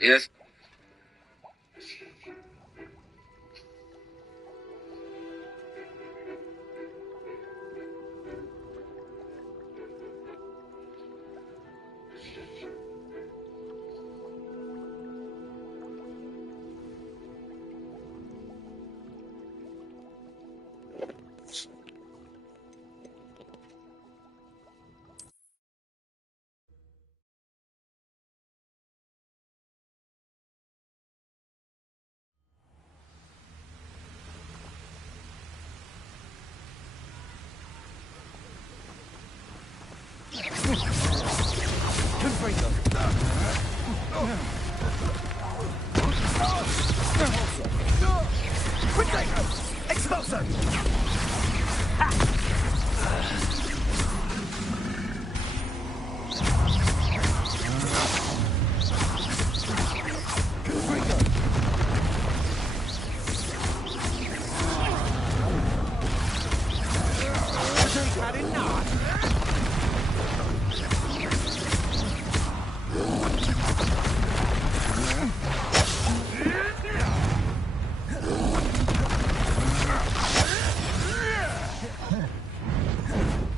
Yes.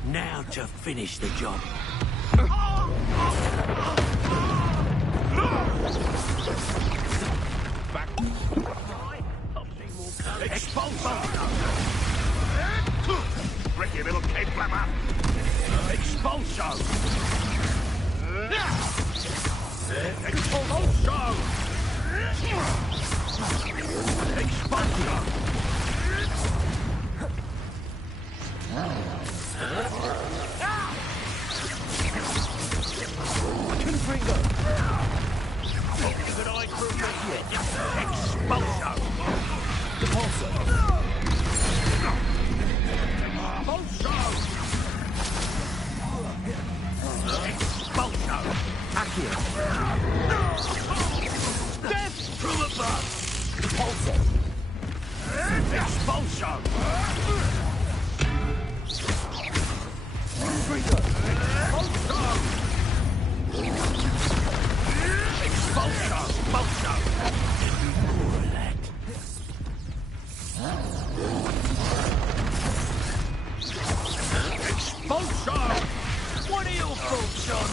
Now to finish the job. Back. Expulsion! Ricky, little cave flapper! Expulsion! Expulsion! Expulsion! Confringo! Good eye through your head. Expulsion! Depulso! Expulsion! Accio! Death from above! Depulso! Expulsion! Confringo! Expulsion! Expulsion! Expulsion! Expulsion! What are your thoughts on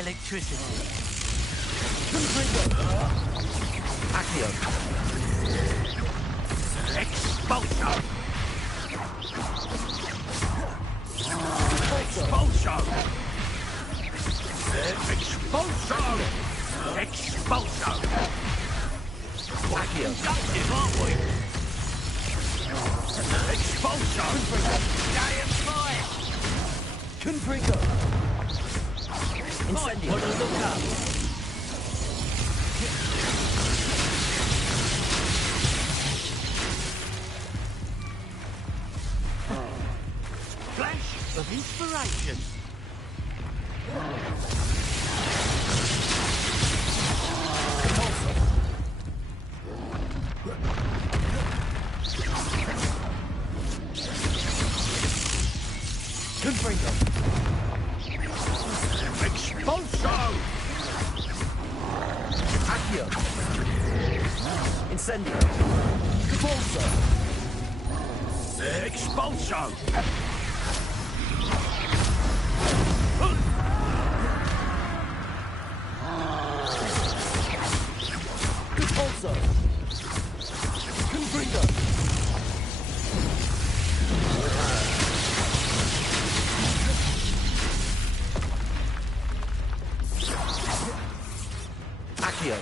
electricity? Confringo! Accio! Expulsion! Expulsion! Expulsion! Expulsion! Accio! Conductive, aren't we? Expulsion! Day and fire! Confringo! Incendio! Want to look up? Flash of inspiration! Confringo! Expulsion! Accio! Incendio! Depulso! Expulsion! Depulso! Confringo! Accio!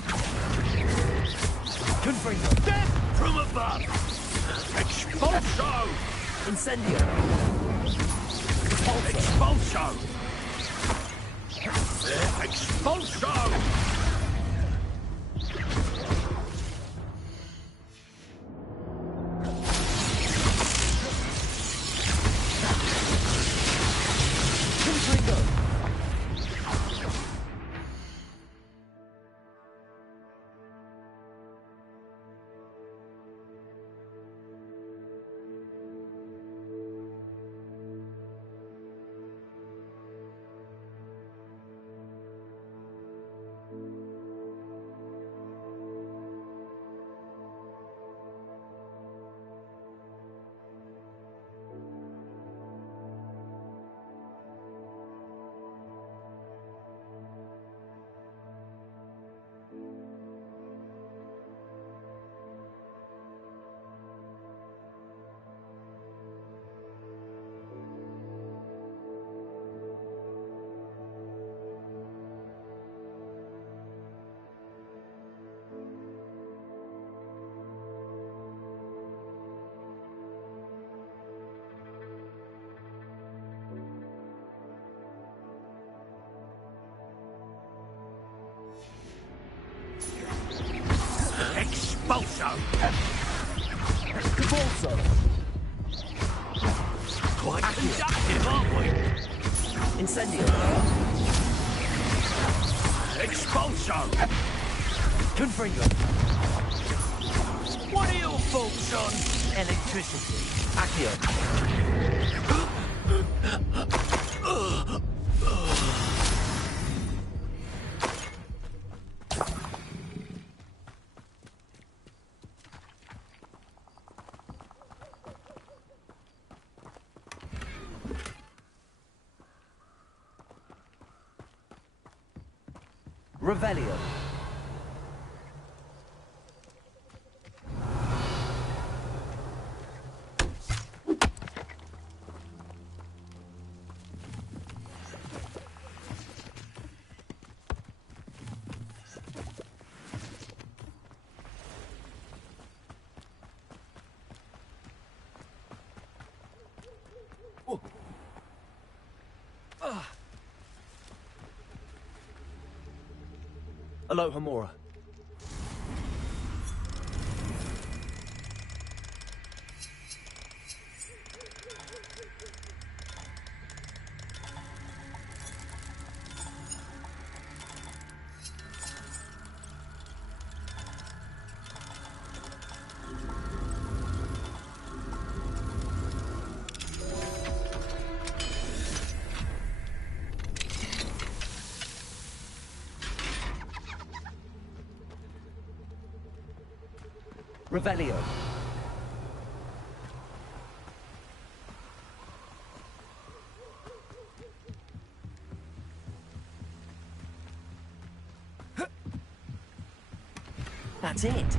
Confringo. Death from above. Expulso. Incendio. Expulso. Expulso. Expulso! Cabalso! Quite conductive, aren't we? Incendio! Expulso! Confringo! What are your thoughts on electricity? Accio! Revelio. Aloha Mora. Revelio. That's it.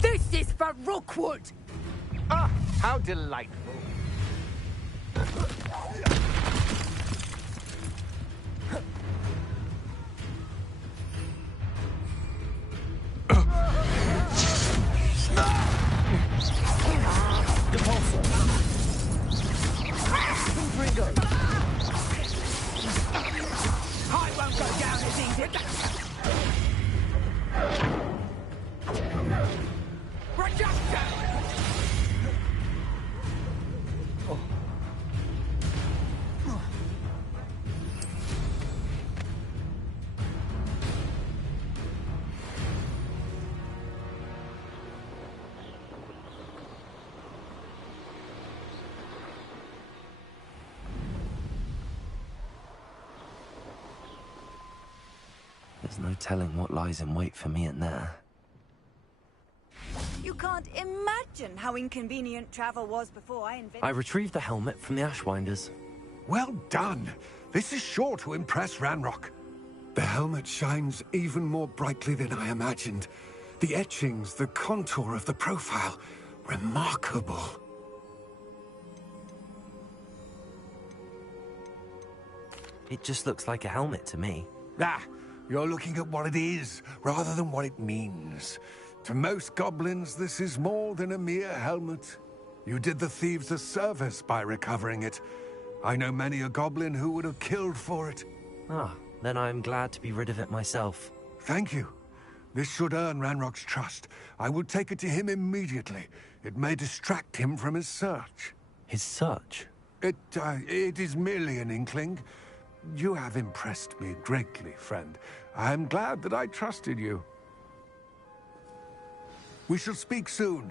This is for Rookwood! Ah, how delightful. There's no telling what lies in wait for me in there. You can't imagine how inconvenient travel was before I invented... I retrieved the helmet from the Ashwinders. Well done. This is sure to impress Ranrock. The helmet shines even more brightly than I imagined. The etchings, the contour of the profile, remarkable. It just looks like a helmet to me. Ah, You're looking at what it is, rather than what it means. To most goblins, this is more than a mere helmet. You did the thieves a service by recovering it. I know many a goblin who would have killed for it. Ah, then I am glad to be rid of it myself. Thank you. This should earn Ranrock's trust. I will take it to him immediately. It may distract him from his search. His search? It is merely an inkling. You have impressed me greatly, friend. I am glad that I trusted you. We shall speak soon.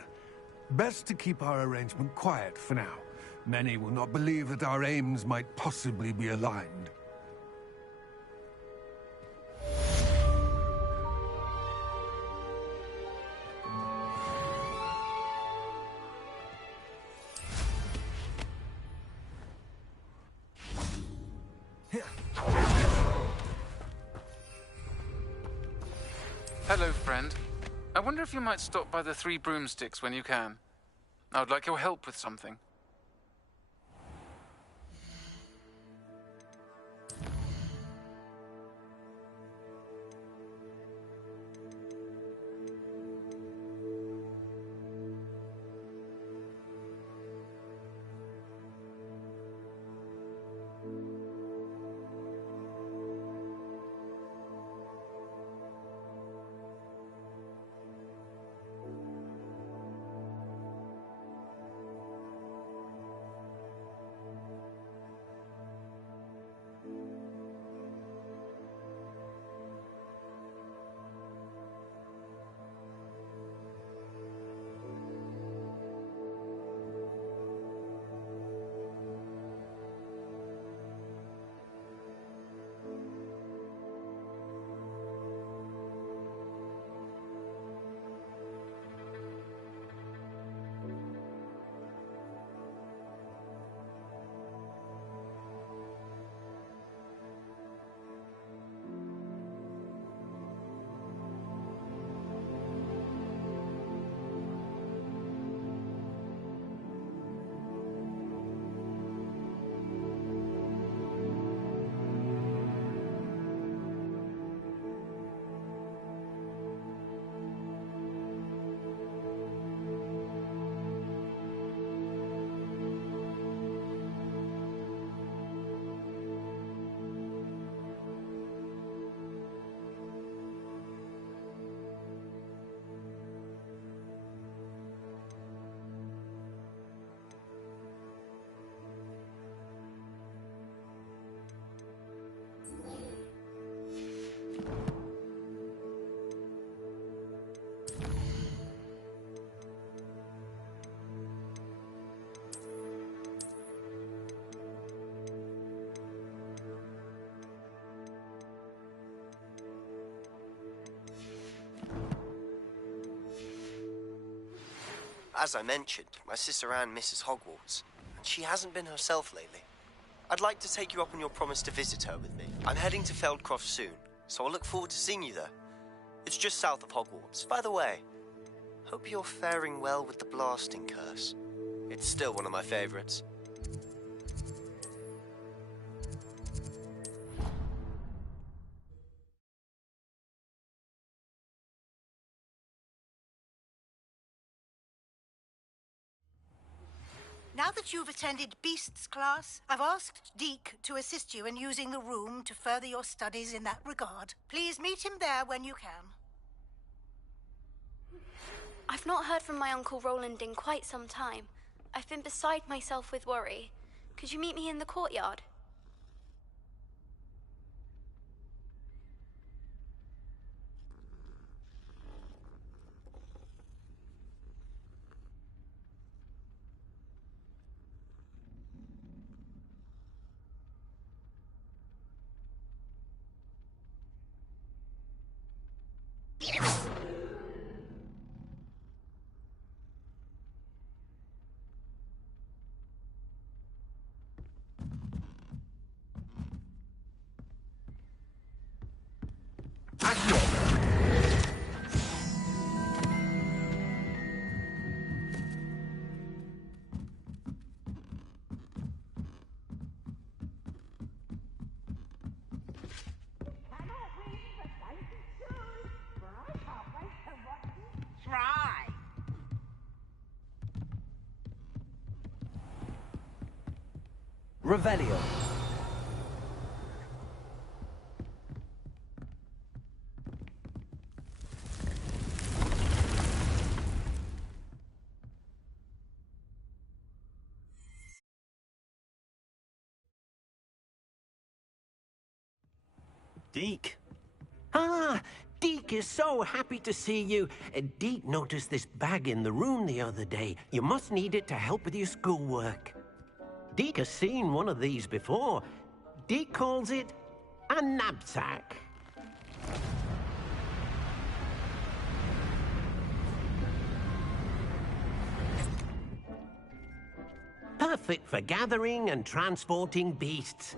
Best to keep our arrangement quiet for now. Many will not believe that our aims might possibly be aligned. Hello, friend. I wonder if you might stop by the Three Broomsticks when you can. I would like your help with something. As I mentioned, my sister Anne misses Hogwarts, and she hasn't been herself lately. I'd like to take you up on your promise to visit her with me. I'm heading to Feldcroft soon, so I'll look forward to seeing you there. It's just south of Hogwarts. By the way, hope you're faring well with the blasting curse. It's still one of my favorites. Now that you've attended Beasts class, I've asked Deke to assist you in using the room to further your studies in that regard. Please meet him there when you can. I've not heard from my Uncle Roland in quite some time. I've been beside myself with worry. Could you meet me in the courtyard? Revelio. Deke. Ah, Deke is so happy to see you. Deke noticed this bag in the room the other day. You must need it to help with your schoolwork. Deke has seen one of these before. Deke calls it a knapsack. Perfect for gathering and transporting beasts.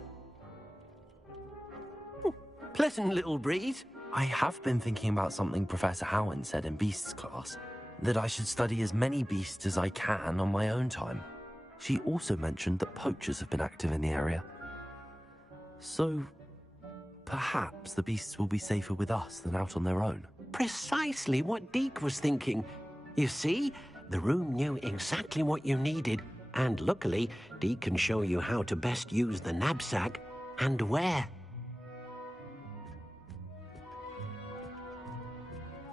Pleasant little breeze. I have been thinking about something Professor Howin said in Beasts class, that I should study as many beasts as I can on my own time. She also mentioned that poachers have been active in the area. So, perhaps the beasts will be safer with us than out on their own. Precisely what Deke was thinking. You see, the room knew exactly what you needed, and luckily, Deke can show you how to best use the knapsack and where.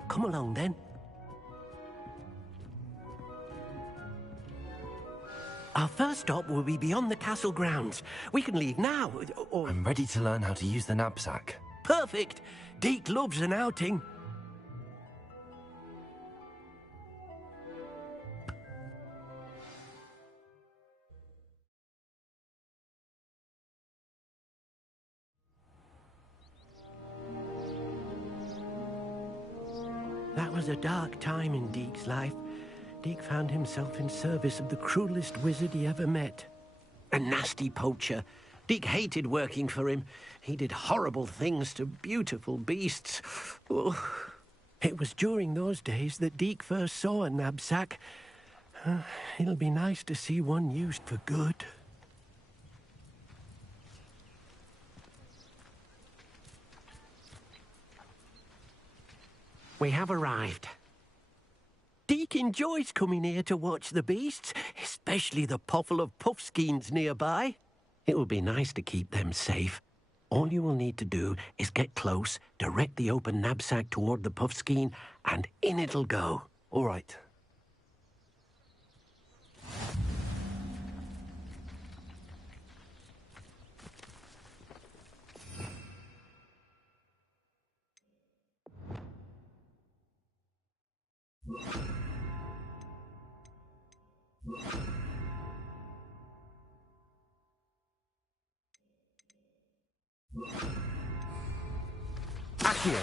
Come along, then. Our first stop will be beyond the castle grounds. We can leave now, or... I'm ready to learn how to use the knapsack. Perfect! Deke loves an outing. That was a dark time in Deke's life. Deke found himself in service of the cruelest wizard he ever met. A nasty poacher. Deke hated working for him. He did horrible things to beautiful beasts. Oh. It was during those days that Deke first saw a knapsack. It'll be nice to see one used for good. We have arrived. Deke enjoys coming here to watch the beasts, especially the potful of puffskeins nearby. It will be nice to keep them safe. All you will need to do is get close, direct the open knapsack toward the puffskein, and in it'll go. All right. Accio.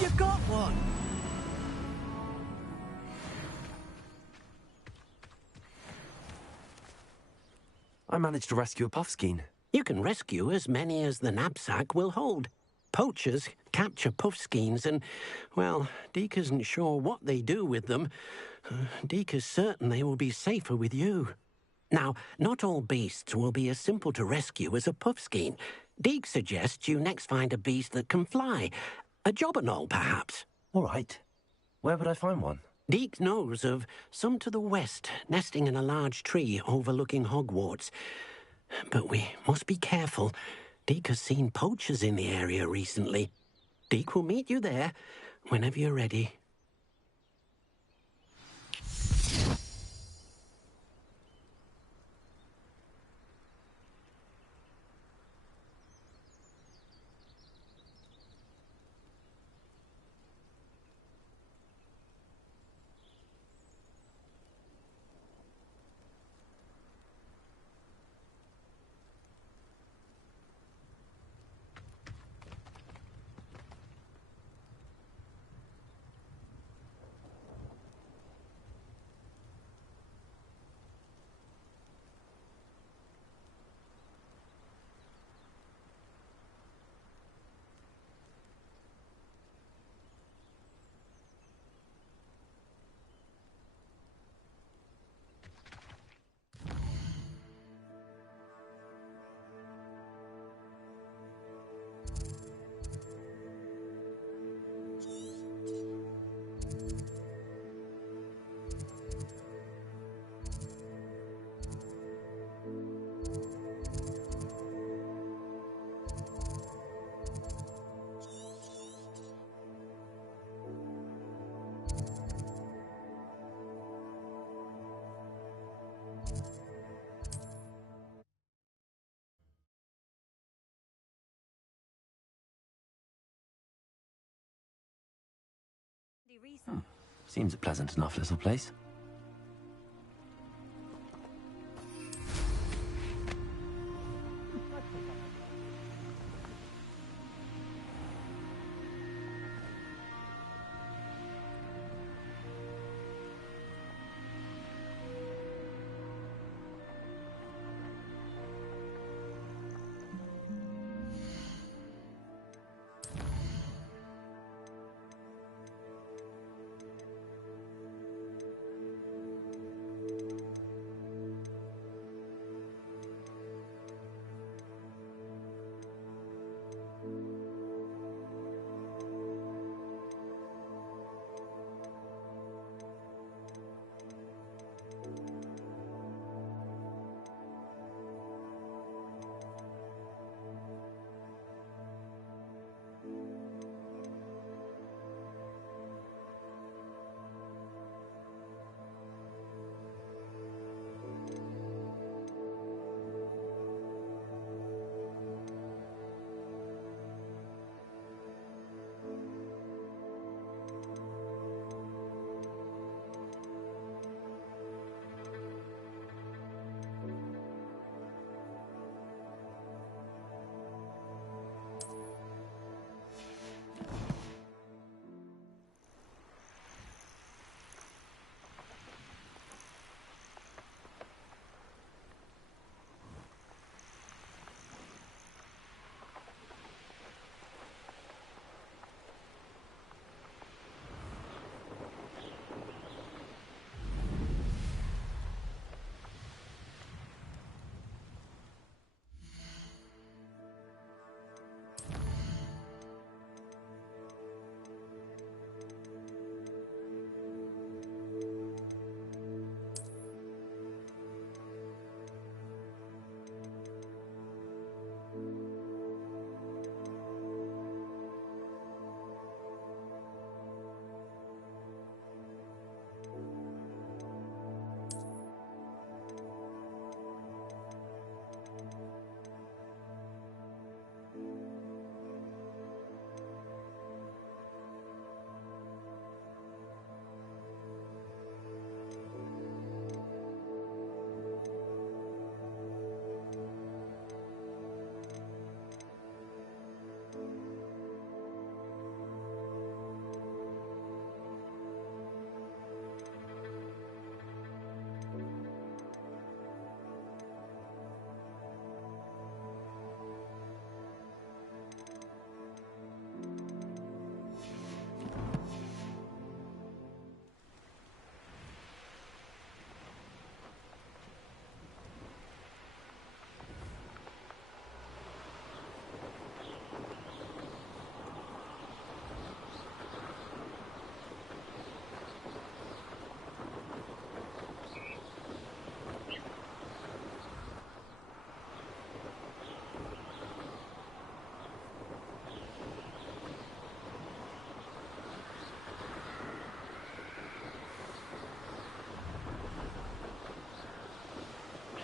You got one! I managed to rescue a puffskein. You can rescue as many as the knapsack will hold. Poachers capture puffskeins and, well, Deke isn't sure what they do with them. Deke is certain they will be safer with you. Now, not all beasts will be as simple to rescue as a puffskein. Deke suggests you next find a beast that can fly. A jobberknoll, perhaps. All right. Where would I find one? Deke knows of some to the west, nesting in a large tree overlooking Hogwarts. But we must be careful. Deke has seen poachers in the area recently. Deke will meet you there whenever you're ready. Seems a pleasant enough little place.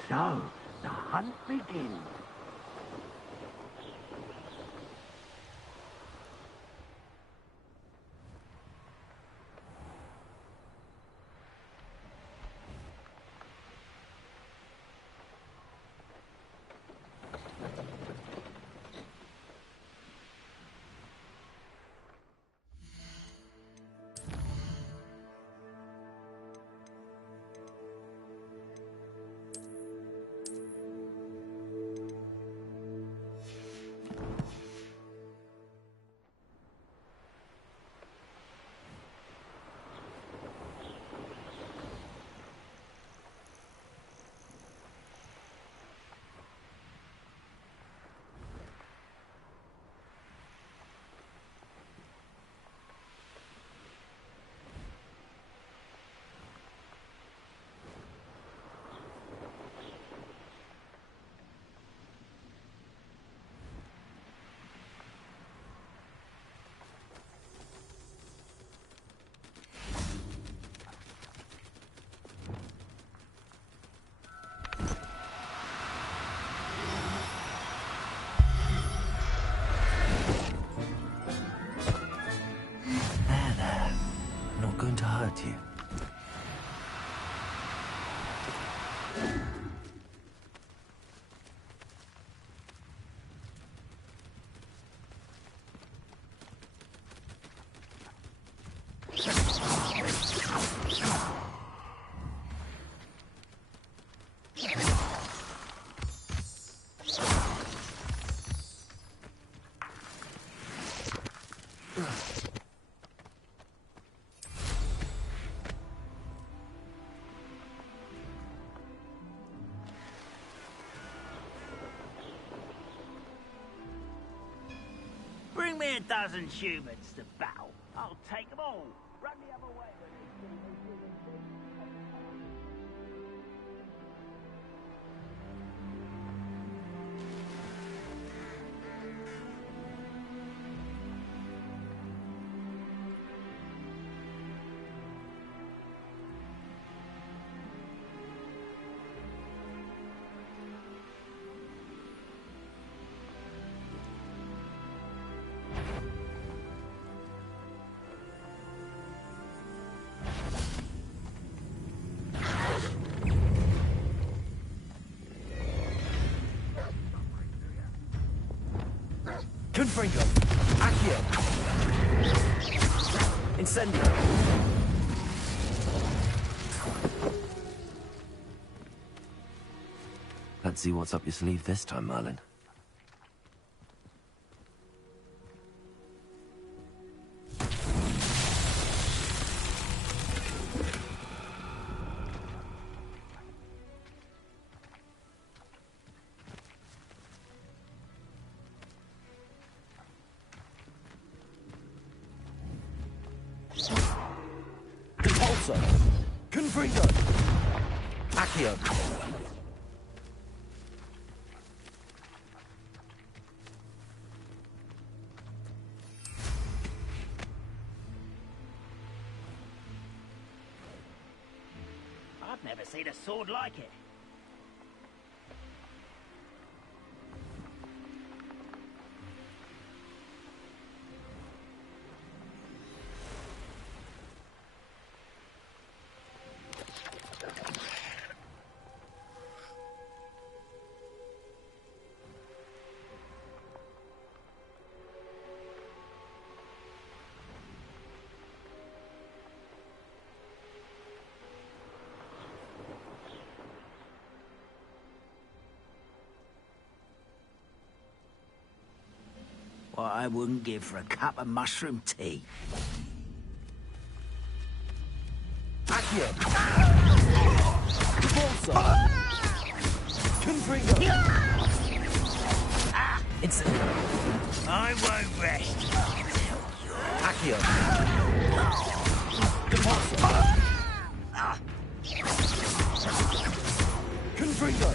So, the hunt begins. me a dozen humans to battle. I'll take them all. Run the other way. Confringo! Accio! Incendio! Let's see what's up your sleeve this time, Merlin. Confringo! Accio! I've never seen a sword like it. What I wouldn't give for a cup of mushroom tea. Accio! Bolsa! Confringo! Incendio! I won't rest. Accio! Confringo!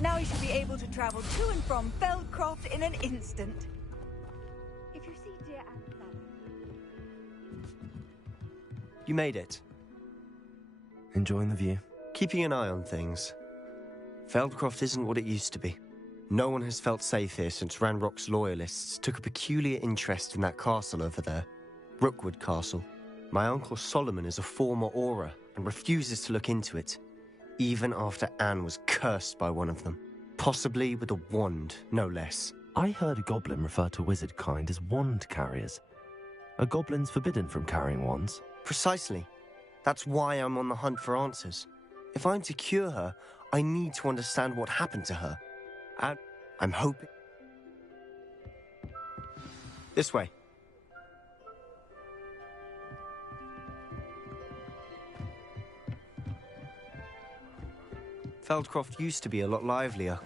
Now you should be able to travel to and from Feldcroft in an instant. If you see dear Aunt Sally... You made it. Enjoying the view? Keeping an eye on things. Feldcroft isn't what it used to be. No one has felt safe here since Ranrock's loyalists took a peculiar interest in that castle over there. Rookwood Castle. My uncle Solomon is a former Auror and refuses to look into it, even after Anne was cursed by one of them. Possibly with a wand, no less. I heard a goblin refer to wizard kind as wand carriers. Are goblins forbidden from carrying wands? Precisely. That's why I'm on the hunt for answers. If I'm to cure her, I need to understand what happened to her. And I'm hoping... This way. Feldcroft used to be a lot livelier.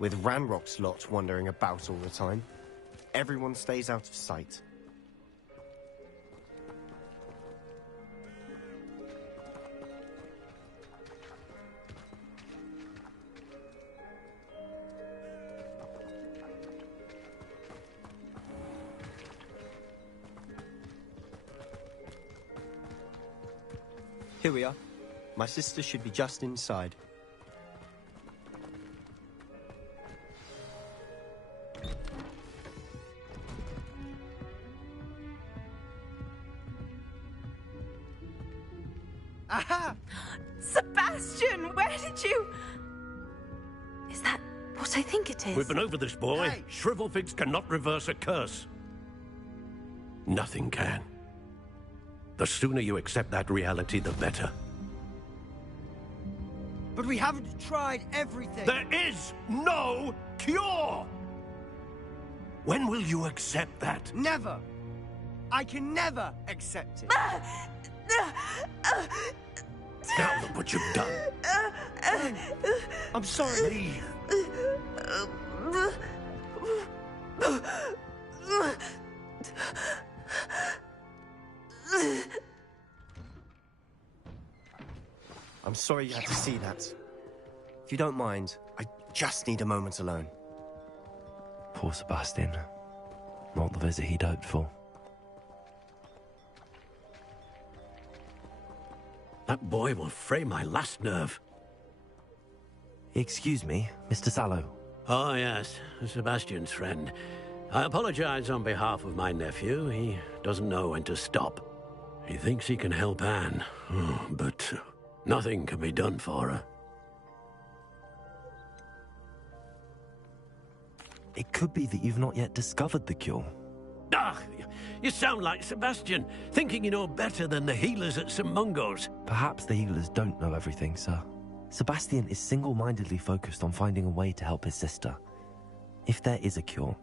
With Ranrock's lot wandering about all the time. Everyone stays out of sight. Here we are. My sister should be just inside. Aha! Sebastian, where did you... Is that what I think it is? We've been over this, boy. Hey. Shrivelfigs cannot reverse a curse. Nothing can. The sooner you accept that reality, the better. But we haven't tried everything. There is no cure! When will you accept that? Never. I can never accept it. Now look what you've done. I'm sorry. Leave. I'm sorry you had to see that. If you don't mind, I just need a moment alone. Poor Sebastian. Not the visit he'd hoped for. That boy will fray my last nerve. Excuse me, Mr. Sallow. Oh, yes, Sebastian's friend. I apologize on behalf of my nephew. He doesn't know when to stop. He thinks he can help Anne, but nothing can be done for her. It could be that you've not yet discovered the cure. Ah, you sound like Sebastian, thinking you know better than the healers at St. Mungo's. Perhaps the healers don't know everything, sir. Sebastian is single-mindedly focused on finding a way to help his sister. If there is a cure,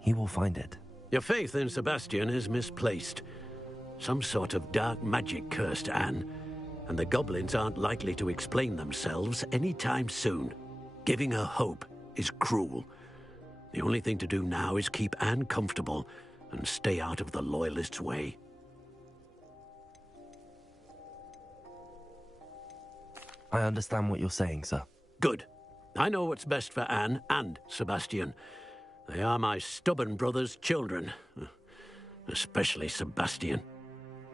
he will find it. Your faith in Sebastian is misplaced. Some sort of dark magic cursed Anne, and the goblins aren't likely to explain themselves anytime soon. Giving her hope is cruel. The only thing to do now is keep Anne comfortable and stay out of the Loyalists' way. I understand what you're saying, sir. Good. I know what's best for Anne and Sebastian. They are my stubborn brother's children. Especially Sebastian.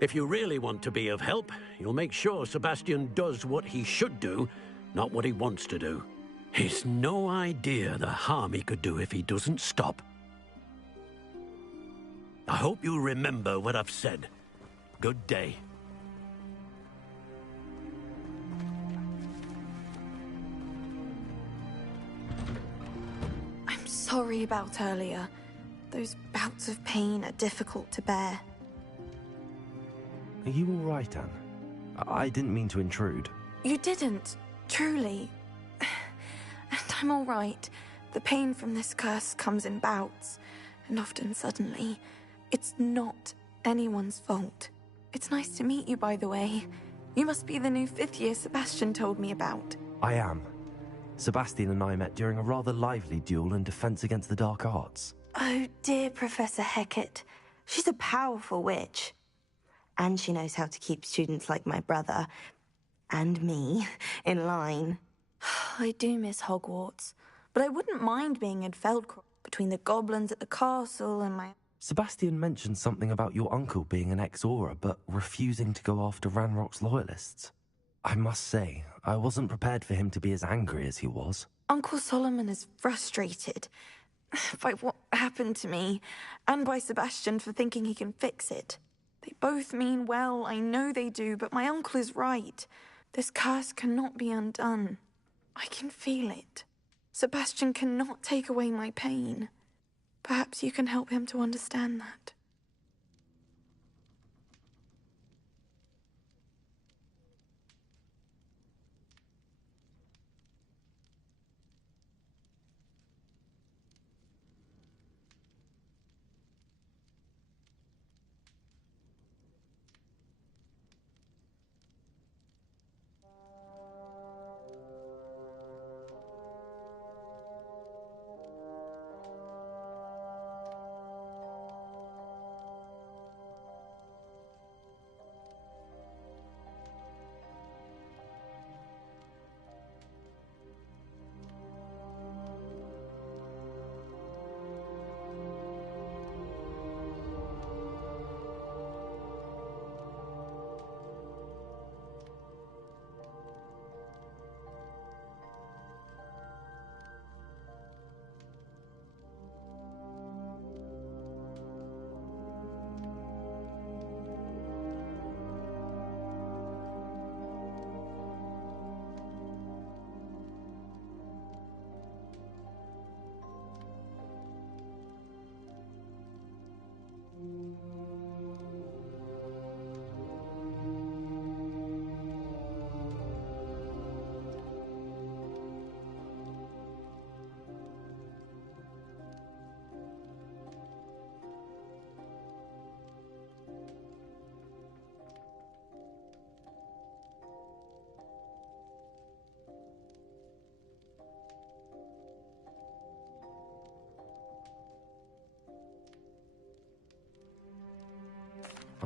If you really want to be of help, you'll make sure Sebastian does what he should do, not what he wants to do. He's no idea the harm he could do if he doesn't stop. I hope you remember what I've said. Good day. I'm sorry about earlier. Those bouts of pain are difficult to bear. Are you all right, Anne? I didn't mean to intrude. You didn't, truly. And I'm all right. The pain from this curse comes in bouts, and often suddenly. It's not anyone's fault. It's nice to meet you, by the way. You must be the new 5th year Sebastian told me about. I am. Sebastian and I met during a rather lively duel in defense against the dark arts. Oh, dear Professor Hecat. She's a powerful witch. And she knows how to keep students like my brother, and me, in line. I do miss Hogwarts, but I wouldn't mind being in Feldcroft between the goblins at the castle and my... Sebastian mentioned something about your uncle being an ex-Auror, but refusing to go after Ranrock's loyalists. I must say, I wasn't prepared for him to be as angry as he was. Uncle Solomon is frustrated by what happened to me, and by Sebastian for thinking he can fix it. They both mean well, I know they do, but my uncle is right. This curse cannot be undone. I can feel it. Sebastian cannot take away my pain. Perhaps you can help him to understand that.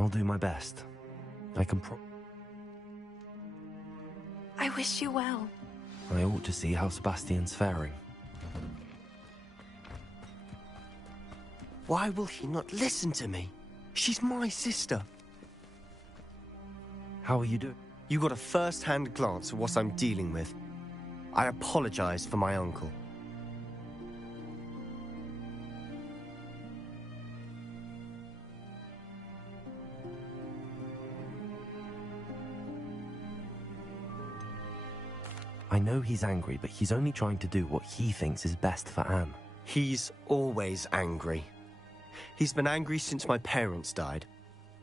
I'll do my best. I wish you well. I ought to see how Sebastian's faring. Why will he not listen to me? She's my sister. How are you doing? You got a first-hand glance at what I'm dealing with. I apologize for my uncle. I know he's angry, but he's only trying to do what he thinks is best for Anne. He's always angry. He's been angry since my parents died.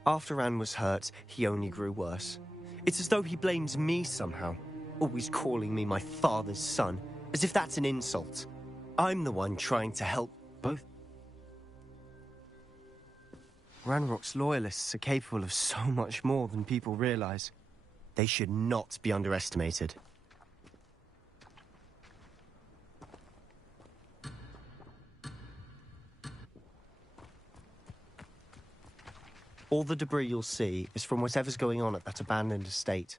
After Anne was hurt, he only grew worse. It's as though he blames me somehow, always calling me my father's son, as if that's an insult. I'm the one trying to help both. Ranrock's loyalists are capable of so much more than people realize. They should not be underestimated. All the debris you'll see is from whatever's going on at that abandoned estate.